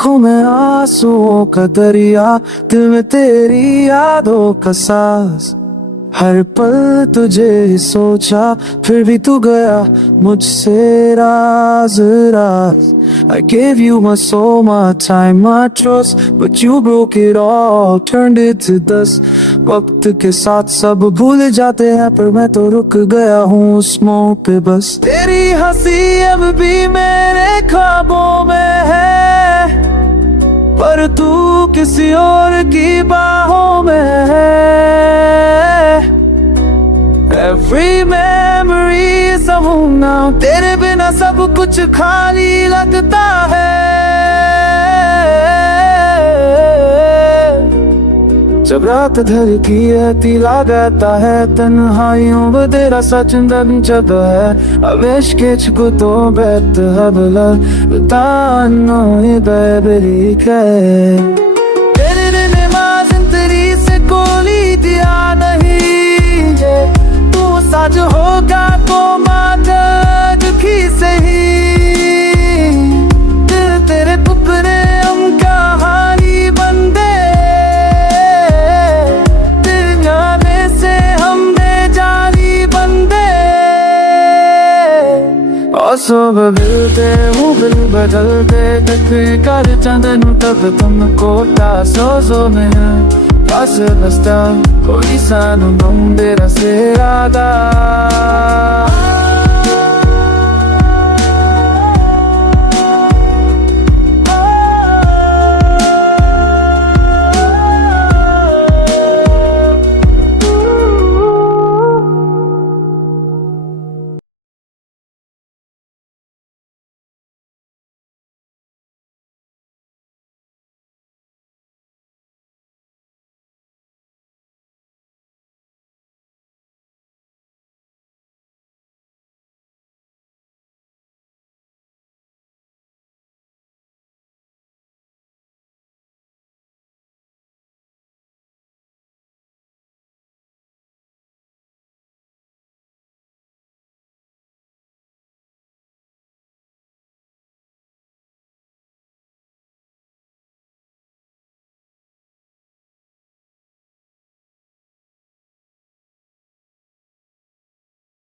आंखों में आंसुओं का दरिया, दिल में तेरी यादों का साज। हर पल तुझे सोचा, फिर भी तू गया मुझसे राज राज। I gave you my soul, my time, my trust, but you broke it all, turned it to dust. वक्त के साथ सब भूल जाते हैं, पर मैं तो रुक गया हूँ उस मोड़ पे बस। तेरी हंसी अब भी मेरे ख्वाबों में है, पर तू किसी और की बाहों में है। Every memory is a home now, तेरे बिना सब कुछ खाली लगता है। जब रात ढलती है तिला गाता है, तन्हाइयों में तेरा सच चंदन जब है। अब इश्क को तो बेत हबला बतानो ये बेबरी के तेरे नमाज तेरी से कोली दिया नहीं है। तू सच होगा तो माता दुखी सही, दिल तेरे टुकड़े हम कहानी बंदे, सब मिलते हूँ बिल बदलते तक कर चंदन तब तुमको तासों में है। पास बसता कोई सा नुम तेरा से राधा।